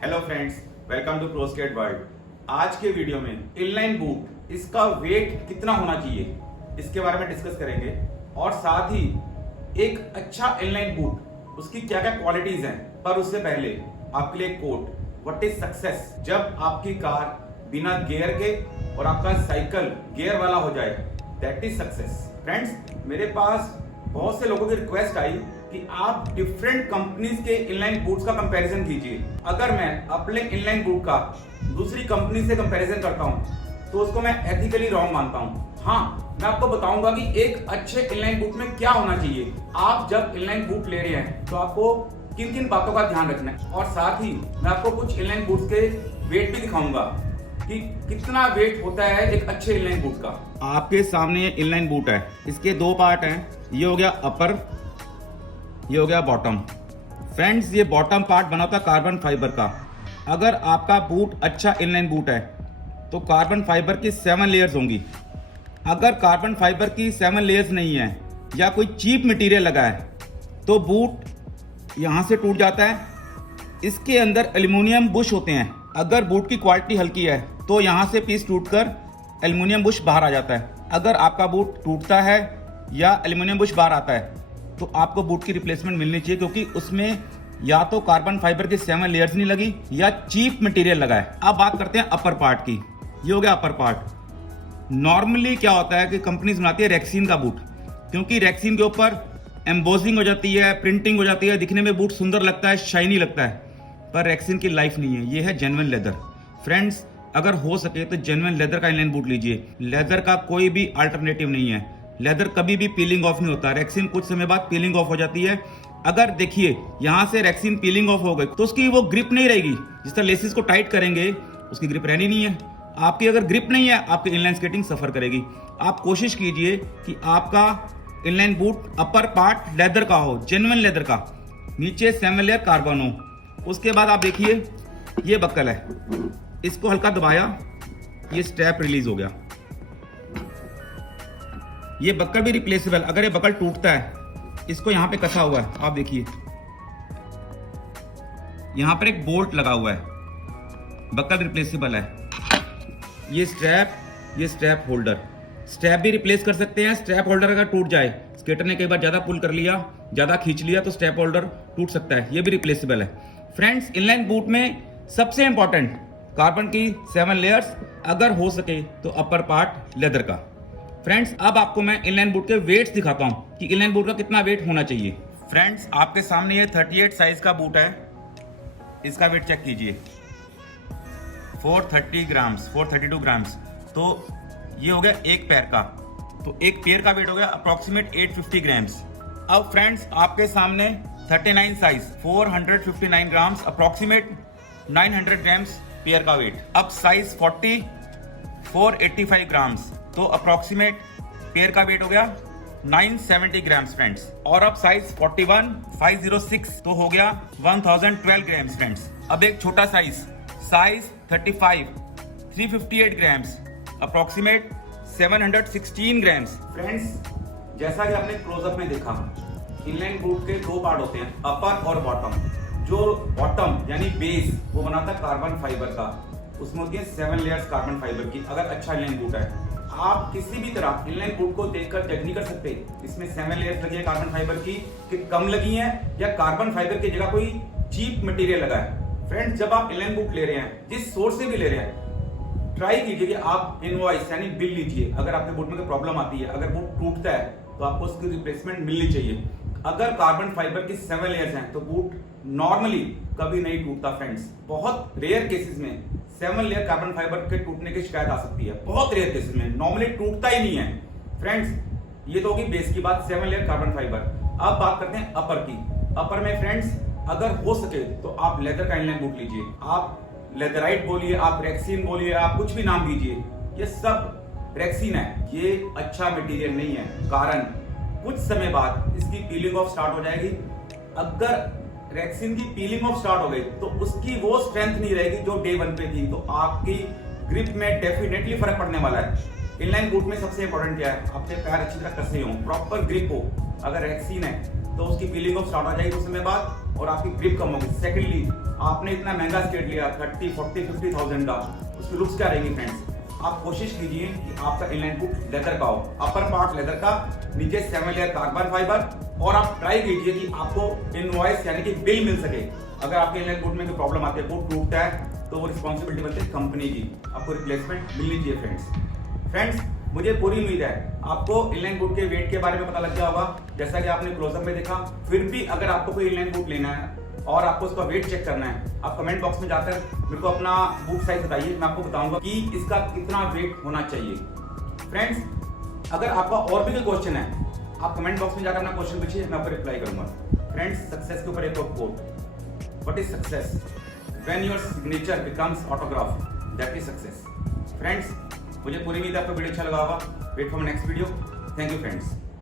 Hello friends, welcome to प्रोस्केट world. आज के वीडियो में इनलाइन बूट, इसका वेट कितना होना चाहिए इसके बारे में डिस्कस करेंगे और साथ ही एक अच्छा इनलाइन बूट उसकी क्या क्या क्वालिटीज हैं। पर उससे पहले आपके लिए एक कोट, व्हाट इज सक्सेस। जब आपकी कार बिना गियर के और आपका साइकिल गियर वाला हो जाए, दैट इज सक्सेस। फ्रेंड्स, मेरे पास बहुत से लोगों की रिक्वेस्ट आई कि आप डिफरेंट कंपनीज के इनलाइन बूट्स का कंपैरिजन कीजिए। अगर मैं अपने इनलाइन बूट का दूसरी कंपनी से कंपैरिजन करता हूं तो उसको मैं एथिकली रॉन्ग मानता हूं। हाँ, मैं आपको बताऊंगा कि एक अच्छे इनलाइन बूट में क्या होना चाहिए। आप जब इनलाइन बूट ले रहे हैं तो आपको किन किन बातों का ध्यान रखना है, और साथ ही मैं आपको कुछ इनलाइन बूट्स के वेट भी दिखाऊंगा कि कितना वेट होता है एक अच्छे इनलाइन बूट का। आपके सामने ये इनलाइन बूट है, इसके दो पार्ट हैं। ये हो गया अपर, ये हो गया बॉटम। फ्रेंड्स, ये बॉटम पार्ट बना होता है कार्बन फाइबर का। अगर आपका बूट अच्छा इनलाइन बूट है तो कार्बन फाइबर की 7 लेयर्स होंगी। अगर कार्बन फाइबर की 7 लेयर्स नहीं है या कोई चीप मटेरियल लगा है तो बूट यहां से टूट जाता है। इसके अंदर एल्युमिनियम बुश होते हैं। अगर बूट की क्वालिटी हल्की है तो यहां से पीस टूटकर एल्युमिनियम बुश बाहर आ जाता है। अगर आपका बूट टूटता है या एल्युमिनियम बुश बाहर आता है तो आपको बूट की रिप्लेसमेंट मिलनी चाहिए, क्योंकि उसमें या तो कार्बन फाइबर की 7 लेयर्स नहीं लगी या चीप मटेरियल लगा है। अब बात करते हैं अपर पार्ट की। ये हो गया अपर पार्ट। नॉर्मली क्या होता है कि कंपनीज बनाती है रेक्सीन का बूट, क्योंकि रेक्सीन के ऊपर एम्बोजिंग हो जाती है, प्रिंटिंग हो जाती है, दिखने में बूट सुंदर लगता है, शाइनी लगता है। पर रेक्सीन की लाइफ नहीं है, ये है जेन्युइन लेदर। फ्रेंड्स, अगर हो सके तो जेन्युइन लेदर का इनलाइन बूट लीजिए। लेदर का कोई भी अल्टरनेटिव नहीं है। लेदर कभी भी पीलिंग ऑफ नहीं होता। रेक्सीन कुछ समय बाद पीलिंग ऑफ हो जाती है। अगर देखिए यहां से रेक्सीन पीलिंग ऑफ हो गई तो उसकी वो ग्रिप नहीं रहेगी। जिस तरह लेसिस को टाइट करेंगे उसकी ग्रिप रहनी नहीं है। आपकी अगर ग्रिप नहीं है, आपकी इनलाइन स्केटिंग सफर करेगी। आप कोशिश कीजिए कि आपका inline boot upper part leather का हो, जेन्युइन लेदर का, नीचे 7 लेयर कार्बन हो। उसके बाद आप देखिए ये बक्कल है, इसको हल्का दबाया, ये स्ट्रैप रिलीज हो गया। ये बक्कल भी रिप्लेसेबल। अगर ये बक्कल टूटता है, इसको यहां पे कसा हुआ है, आप देखिए यहां पर एक बोल्ट लगा हुआ है, बक्कल रिप्लेसेबल है। ये स्ट्रैप होल्डर, स्ट्रैप भी रिप्लेस कर सकते हैं। स्ट्रैप होल्डर अगर टूट जाए, स्केटर ने कई बार ज्यादा पुल कर लिया, ज्यादा खींच लिया, तो स्ट्रैप होल्डर टूट सकता है, ये भी रिप्लेसेबल है। फ्रेंड्स, इनलाइन बूट में सबसे इंपॉर्टेंट कार्बन की 7 लेयर्स, अगर हो सके तो अपर पार्ट लेदर का। फ्रेंड्स, अब आपको मैं इनलाइन बूट के वेट्स दिखाता हूं कि इनलाइन बूट का कितना वेट होना चाहिए। फ्रेंड्स, आपके सामने ये 38 साइज का बूट है, इसका वेट चेक कीजिए, 432 ग्राम्स। तो ये हो गया एक पैर का, तो एक पैर का वेट हो गया अप्रोक्सीमेट 850 ग्राम्स। अब फ्रेंड्स, आपके सामने 39 साइज 459 ग्राम्स, अप्रोक्सीमेट 900 ग्राम्स पैर का वेट। अब साइज 40 485 ग्राम्स, तो अप्रोक्सीमेट पेयर का वेट हो गया 970 ग्राम्स फ्रेंड्स। और अब साइज 41 506, तो हो गया 1012 ग्राम्स फ्रेंड्स। अब एक छोटा size 35 358 grams, approximate 716 grams. Friends, जैसा कि आपने क्लोजअप में देखा, इनलाइन बूट के दो पार्ट होते हैं, अपर और बॉटम। जो बॉटम यानी बेस, वो बनाता है कार्बन फाइबर का, उसमें होती है 7 लेयर्स कार्बन फाइबर की। अगर अच्छा इनलाइन बूट है, आप किसी भी तरह इनलाइन बूट को देखकर जज नहीं कर सकते इसमें 7 लेयर्स लगी है कार्बन फाइबर की कि कम लगी हैं, या कार्बन फाइबर की जगह कोई चीप मटेरियल लगा है। फ्रेंड्स, जब आप इनलाइन बूट ले रहे हैं, जिस सोर्स से भी ले रहे हैं, ट्राई कीजिए कि आप इनवॉइस यानी बिल लीजिए। अगर आपके बूट में कोई प्रॉब्लम आती है, अगर बूट टूटता है, तो आपको उसकी रिप्लेसमेंट मिलनी चाहिए। अगर कार्बन फाइबर की 7 लेयर्स हैं तो बूट नॉर्मली कभी नहीं टूटता। फ्रेंड्स, बहुत रेयर केसेस में 7 लेयर कार्बन फाइबर के टूटने की शिकायत आ सकती है, बहुत रेयर केसेस में, नॉर्मली टूटता ही नहीं है। फ्रेंड्स, ये तो होगी बेस की बात, 7 लेयर कार्बन फाइबर। अब बात करते हैं अपर की। अपर में फ्रेंड्स, अगर हो सके तो आप लेदर का इनलाइन बूट लीजिए। आप लेदराइट बोलिए, आप रेक्सीन बोलिए, आप कुछ भी नाम दीजिए, ये सब रेक्सीन है, ये अच्छा मटेरियल नहीं है। कारण कुछ समय बाद इसकी पीलिंग ऑफ स्टार्ट हो जाएगी। अगर रेक्सीन की पीलिंग ऑफ स्टार्ट हो गई तो उसकी वो स्ट्रेंथ नहीं रहेगी जो डे 1 पे थी, तो आपकी ग्रिप में डेफिनेटली फर्क पड़ने वाला है। इनलाइन बूट में सबसे इंपॉर्टेंट क्या है, आपके पैर अच्छी तरह कसे हों, प्रॉपर ग्रिप हो। अगर रेक्सीन है तो उसकी पीलिंग ऑफ स्टार्ट हो जाएगी कुछ समय बाद और आपकी ग्रिप कम होगी। सेकेंडली, आपने इतना महंगा स्केट लिया 30, 40, 50,000 का, उसकी लुक्स क्या रहेंगी फ्रेंड्स? आप कोशिश कीजिए कि आपका इनलाइन बूट लेदर का हो, अपर पार्ट लेदर का, नीचे 7 लेयर कार्बन फाइबर, और आप ट्राई कीजिए कि आपको इनवॉइस यानी कि बिल मिल सके। अगर आपके इनलाइन बूट में कोई प्रॉब्लम आती है, बूट टूटता है, तो वो रिस्पॉन्सिबिलिटी बनती है कंपनी की, आपको रिप्लेसमेंट मिलनी चाहिए फ्रेंड्स। मुझे पूरी उम्मीद है आपको इनलाइन बूट के वेट के बारे में पता लग गया होगा, जैसा कि आपने क्लोजअप में देखा। फिर भी अगर आपको कोई इनलाइन बूट लेना है और आपको उसका वेट चेक करना है, आप कमेंट बॉक्स में जाकर मेरे को अपना बूट साइज बताइए, मैं आपको बताऊंगा कि इसका कितना वेट होना चाहिए। फ्रेंड्स, अगर आपका और भी कोई क्वेश्चन है, आप कमेंट बॉक्स में जाकर अपना क्वेश्चन पूछिए, मैं आपको रिप्लाई करूंगा। फ्रेंड्स, सक्सेस के ऊपर एक और quote, what is success? When your signature becomes autograph, that is success. Friends, मुझे पूरी उम्मीद है आपको वीडियो अच्छा लगा होगा। Wait for next video. Thank you friends.